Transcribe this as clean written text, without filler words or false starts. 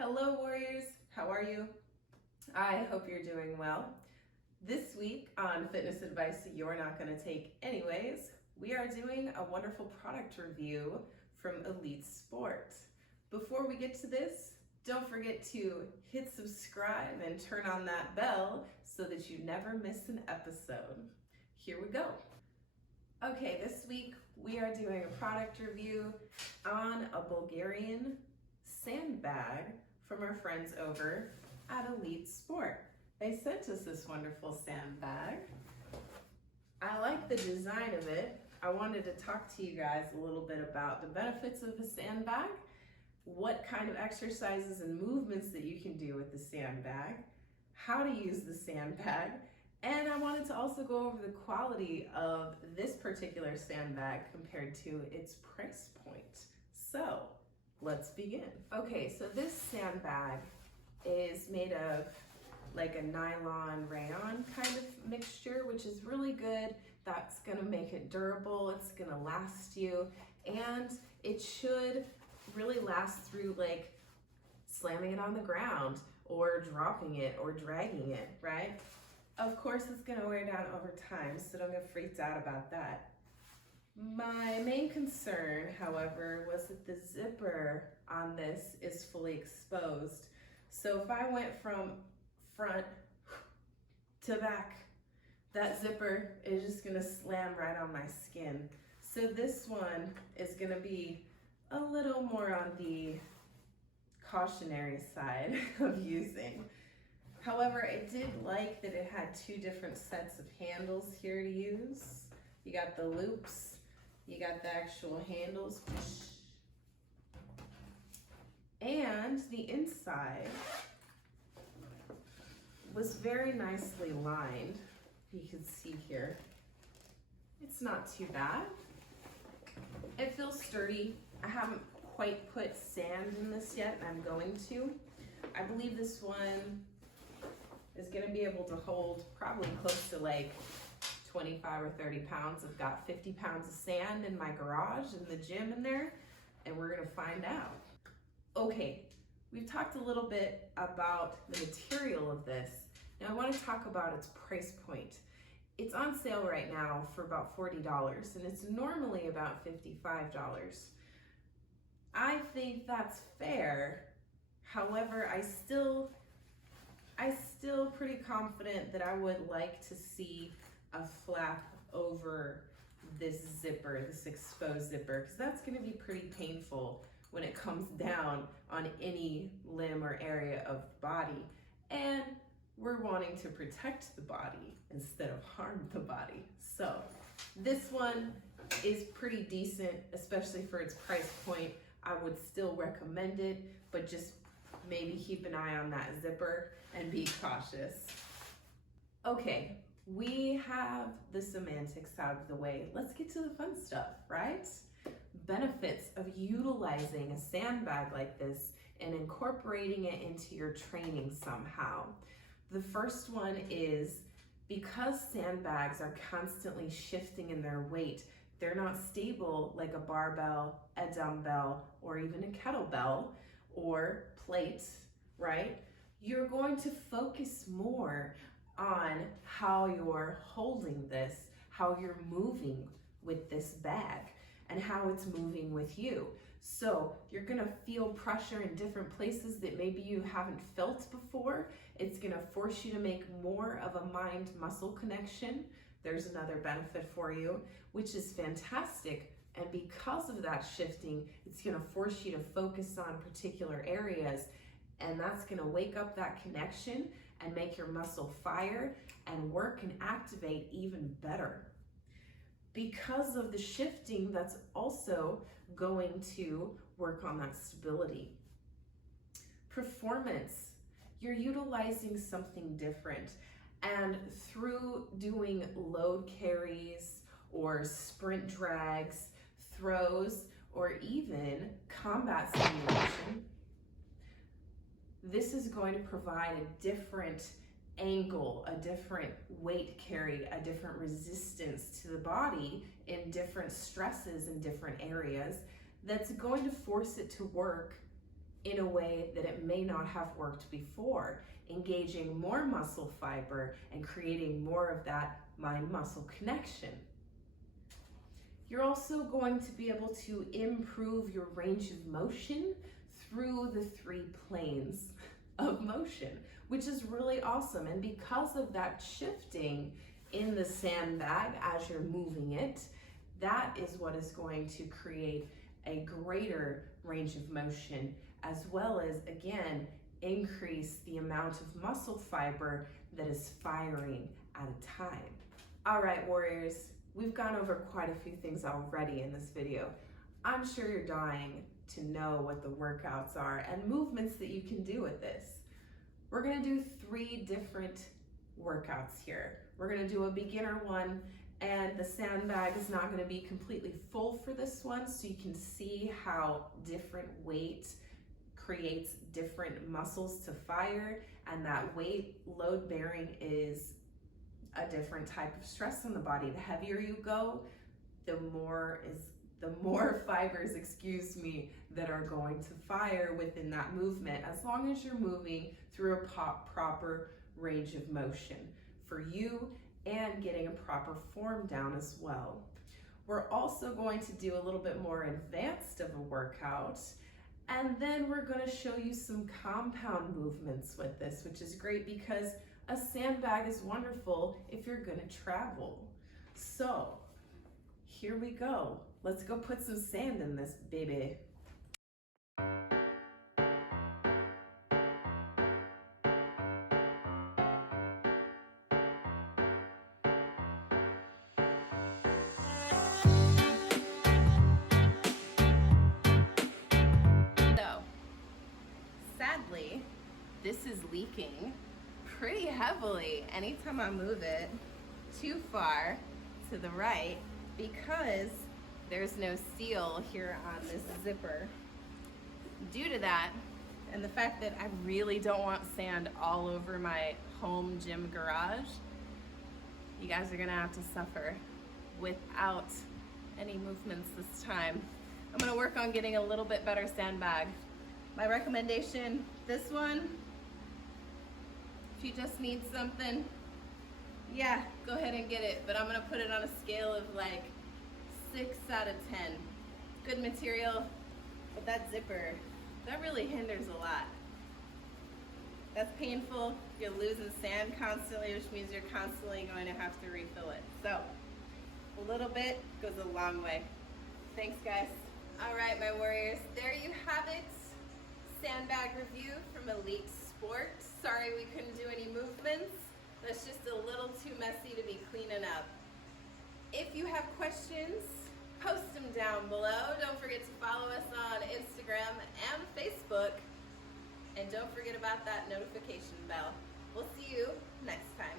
Hello warriors, how are you? I hope you're doing well. This week on Fitness Advice You're Not Gonna Take Anyways, we are doing a wonderful product review from Elite Sport. Before we get to this, don't forget to hit subscribe and turn on that bell so that you never miss an episode. Here we go. Okay, this week we are doing a product review on a Bulgarian sandbag from our friends over at Elite Sport. They sent us this wonderful sandbag. I like the design of it. I wanted to talk to you guys a little bit about the benefits of the sandbag, what kind of exercises and movements that you can do with the sandbag, how to use the sandbag, and I wanted to also go over the quality of this particular sandbag compared to its price point. So let's begin. Okay, so this sandbag is made of like a nylon rayon kind of mixture, which is really good. That's gonna make it durable, it's gonna last you, and it should really last through like slamming it on the ground or dropping it or dragging it, right? Of course, it's gonna wear down over time, so don't get freaked out about that. My main concern, however, was that the zipper on this is fully exposed. So if I went from front to back, that zipper is just gonna slam right on my skin. So this one is gonna be a little more on the cautionary side of using. However, I did like that it had two different sets of handles here to use. You got the loops, you got the actual handles, and the inside was very nicely lined. You can see here, it's not too bad. It feels sturdy. I haven't quite put sand in this yet, and I'm going to. I believe this one is gonna be able to hold probably close to like 25 or 30 pounds. I've got 50 pounds of sand in my garage in the gym in there, and we're gonna find out. Okay, we've talked a little bit about the material of this. Now I wanna talk about its price point. It's on sale right now for about $40, and it's normally about $55. I think that's fair. However, I still pretty confident that I would like to see a flap over this zipper, this exposed zipper, because that's gonna be pretty painful when it comes down on any limb or area of the body. And we're wanting to protect the body instead of harm the body. So this one is pretty decent, especially for its price point. I would still recommend it, but just maybe keep an eye on that zipper and be cautious. Okay, we have the semantics out of the way. Let's get to the fun stuff, right? Benefits of utilizing a sandbag like this and incorporating it into your training somehow. The first one is because sandbags are constantly shifting in their weight, they're not stable like a barbell, a dumbbell, or even a kettlebell or plate, right? You're going to focus more on how you're holding this, how you're moving with this bag, and how it's moving with you. So you're gonna feel pressure in different places that maybe you haven't felt before. It's gonna force you to make more of a mind-muscle connection. There's another benefit for you, which is fantastic. And because of that shifting, it's gonna force you to focus on particular areas, and that's gonna wake up that connection and make your muscle fire and work and activate even better. Because of the shifting, that's also going to work on that stability. Performance, you're utilizing something different, and through doing load carries or sprint drags, throws, or even combat simulation, this is going to provide a different angle, a different weight carry, a different resistance to the body in different stresses in different areas that's going to force it to work in a way that it may not have worked before, engaging more muscle fiber and creating more of that mind-muscle connection. You're also going to be able to improve your range of motion through the 3 planes of motion, which is really awesome. And because of that shifting in the sandbag as you're moving it, that is what is going to create a greater range of motion, as well as, again, increase the amount of muscle fiber that is firing at a time. All right, warriors, we've gone over quite a few things already in this video. I'm sure you're dying to know what the workouts are and movements that you can do with this. We're gonna do 3 different workouts here. We're gonna do a beginner one, and the sandbag is not gonna be completely full for this one, so you can see how different weight creates different muscles to fire, and that weight load bearing is a different type of stress on the body. The heavier you go, the more fibers, that are going to fire within that movement, as long as you're moving through a proper range of motion for you and getting a proper form down as well. We're also going to do a little bit more advanced of a workout, and then we're going to show you some compound movements with this, which is great because a sandbag is wonderful if you're going to travel. So here we go. Let's go put some sand in this baby. So, sadly, this is leaking pretty heavily anytime I move it too far to the right, because there's no seal here on this zipper. Due to that, and the fact that I really don't want sand all over my home gym garage, you guys are gonna have to suffer without any movements this time. I'm gonna work on getting a little bit better sandbag. My recommendation, this one, if you just need something, yeah, go ahead and get it, but I'm gonna put it on a scale of like 6 out of 10. Good material, but that zipper, that really hinders a lot. That's painful. You're losing sand constantly, which means you're constantly going to have to refill it. So, a little bit goes a long way. Thanks, guys. All right, my warriors, there you have it. Sandbag review from Elite Sports. Sorry we couldn't do any movements. That's just a little too messy to be cleaning up. If you have questions, post them down below. Don't forget to follow us on Instagram and Facebook. And don't forget about that notification bell. We'll see you next time.